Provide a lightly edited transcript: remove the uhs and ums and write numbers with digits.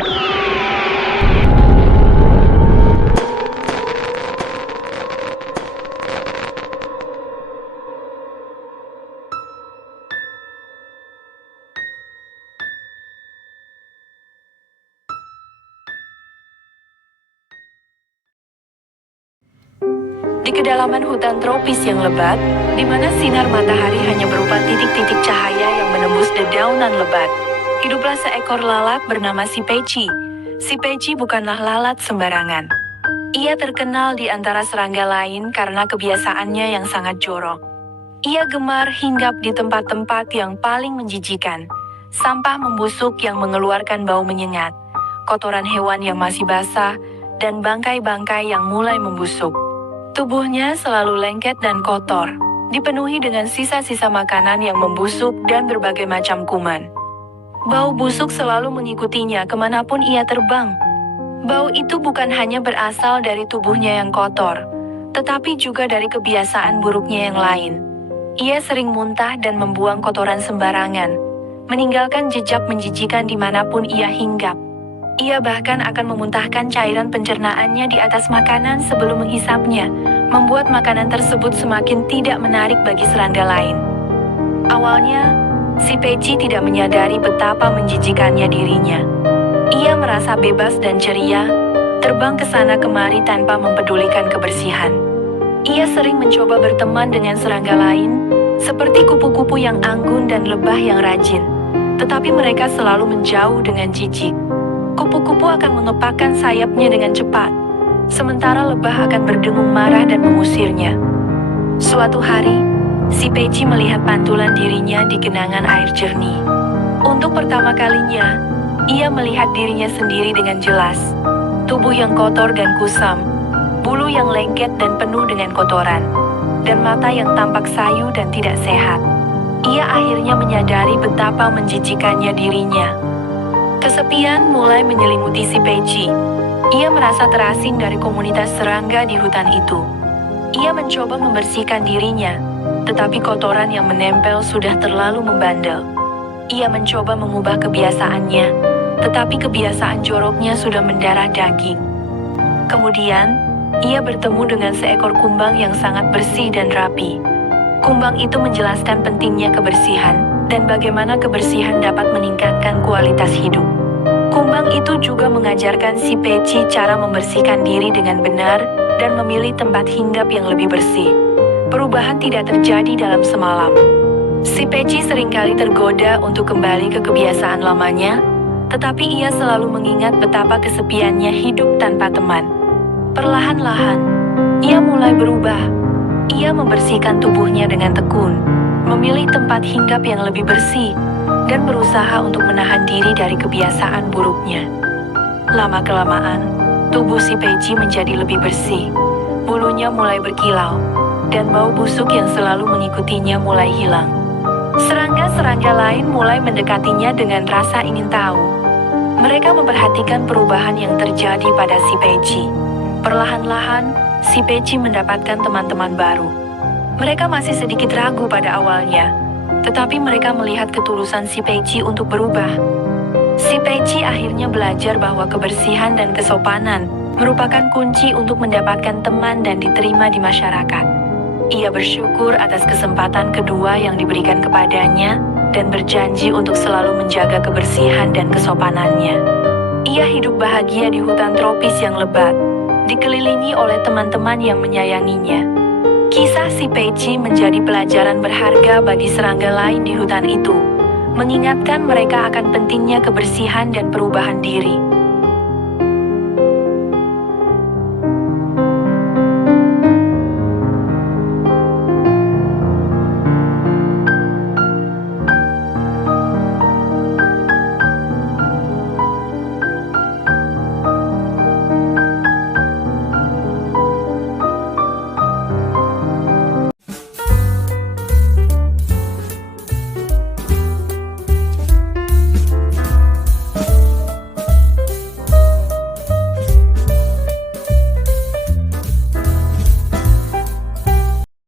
Di kedalaman hutan tropis yang lebat, di mana sinar matahari hanya berupa titik-titik cahaya yang menembus dedaunan lebat, hiduplah seekor lalat bernama si Peci. Si Peci bukanlah lalat sembarangan. Ia terkenal di antara serangga lain karena kebiasaannya yang sangat jorok. Ia gemar hinggap di tempat-tempat yang paling menjijikan. Sampah membusuk yang mengeluarkan bau menyengat, kotoran hewan yang masih basah, dan bangkai-bangkai yang mulai membusuk. Tubuhnya selalu lengket dan kotor, dipenuhi dengan sisa-sisa makanan yang membusuk dan berbagai macam kuman. Bau busuk selalu mengikutinya kemanapun ia terbang. Bau itu bukan hanya berasal dari tubuhnya yang kotor, tetapi juga dari kebiasaan buruknya yang lain. Ia sering muntah dan membuang kotoran sembarangan, meninggalkan jejak menjijikan dimanapun ia hinggap. Ia bahkan akan memuntahkan cairan pencernaannya di atas makanan sebelum menghisapnya, membuat makanan tersebut semakin tidak menarik bagi serangga lain. Awalnya, si Peci tidak menyadari betapa menjijikannya dirinya. Ia merasa bebas dan ceria, terbang ke sana kemari tanpa mempedulikan kebersihan. Ia sering mencoba berteman dengan serangga lain, seperti kupu-kupu yang anggun dan lebah yang rajin, tetapi mereka selalu menjauh dengan jijik. Kupu-kupu akan mengepakkan sayapnya dengan cepat, sementara lebah akan berdengung marah dan mengusirnya. Suatu hari, si Peci melihat pantulan dirinya di genangan air jernih. Untuk pertama kalinya, ia melihat dirinya sendiri dengan jelas. Tubuh yang kotor dan kusam, bulu yang lengket dan penuh dengan kotoran, dan mata yang tampak sayu dan tidak sehat. Ia akhirnya menyadari betapa menjijikannya dirinya. Kesepian mulai menyelimuti si Peci. Ia merasa terasing dari komunitas serangga di hutan itu. Ia mencoba membersihkan dirinya, tetapi kotoran yang menempel sudah terlalu membandel. Ia mencoba mengubah kebiasaannya, tetapi kebiasaan joroknya sudah mendarah daging. Kemudian, ia bertemu dengan seekor kumbang yang sangat bersih dan rapi. Kumbang itu menjelaskan pentingnya kebersihan dan bagaimana kebersihan dapat meningkatkan kualitas hidup. Kumbang itu juga mengajarkan si Peci cara membersihkan diri dengan benar dan memilih tempat hinggap yang lebih bersih. Perubahan tidak terjadi dalam semalam. Si Peci seringkali tergoda untuk kembali ke kebiasaan lamanya, tetapi ia selalu mengingat betapa kesepiannya hidup tanpa teman. Perlahan-lahan, ia mulai berubah. Ia membersihkan tubuhnya dengan tekun, memilih tempat hinggap yang lebih bersih, dan berusaha untuk menahan diri dari kebiasaan buruknya. Lama-kelamaan, tubuh si Peci menjadi lebih bersih, bulunya mulai berkilau, dan bau busuk yang selalu mengikutinya mulai hilang. Serangga-serangga lain mulai mendekatinya dengan rasa ingin tahu. Mereka memperhatikan perubahan yang terjadi pada si Peci. Perlahan-lahan, si Peci mendapatkan teman-teman baru. Mereka masih sedikit ragu pada awalnya, tetapi mereka melihat ketulusan si Peci untuk berubah. Si Peci akhirnya belajar bahwa kebersihan dan kesopanan merupakan kunci untuk mendapatkan teman dan diterima di masyarakat. Ia bersyukur atas kesempatan kedua yang diberikan kepadanya dan berjanji untuk selalu menjaga kebersihan dan kesopanannya. Ia hidup bahagia di hutan tropis yang lebat, dikelilingi oleh teman-teman yang menyayanginya. Kisah si Peci menjadi pelajaran berharga bagi serangga lain di hutan itu, mengingatkan mereka akan pentingnya kebersihan dan perubahan diri.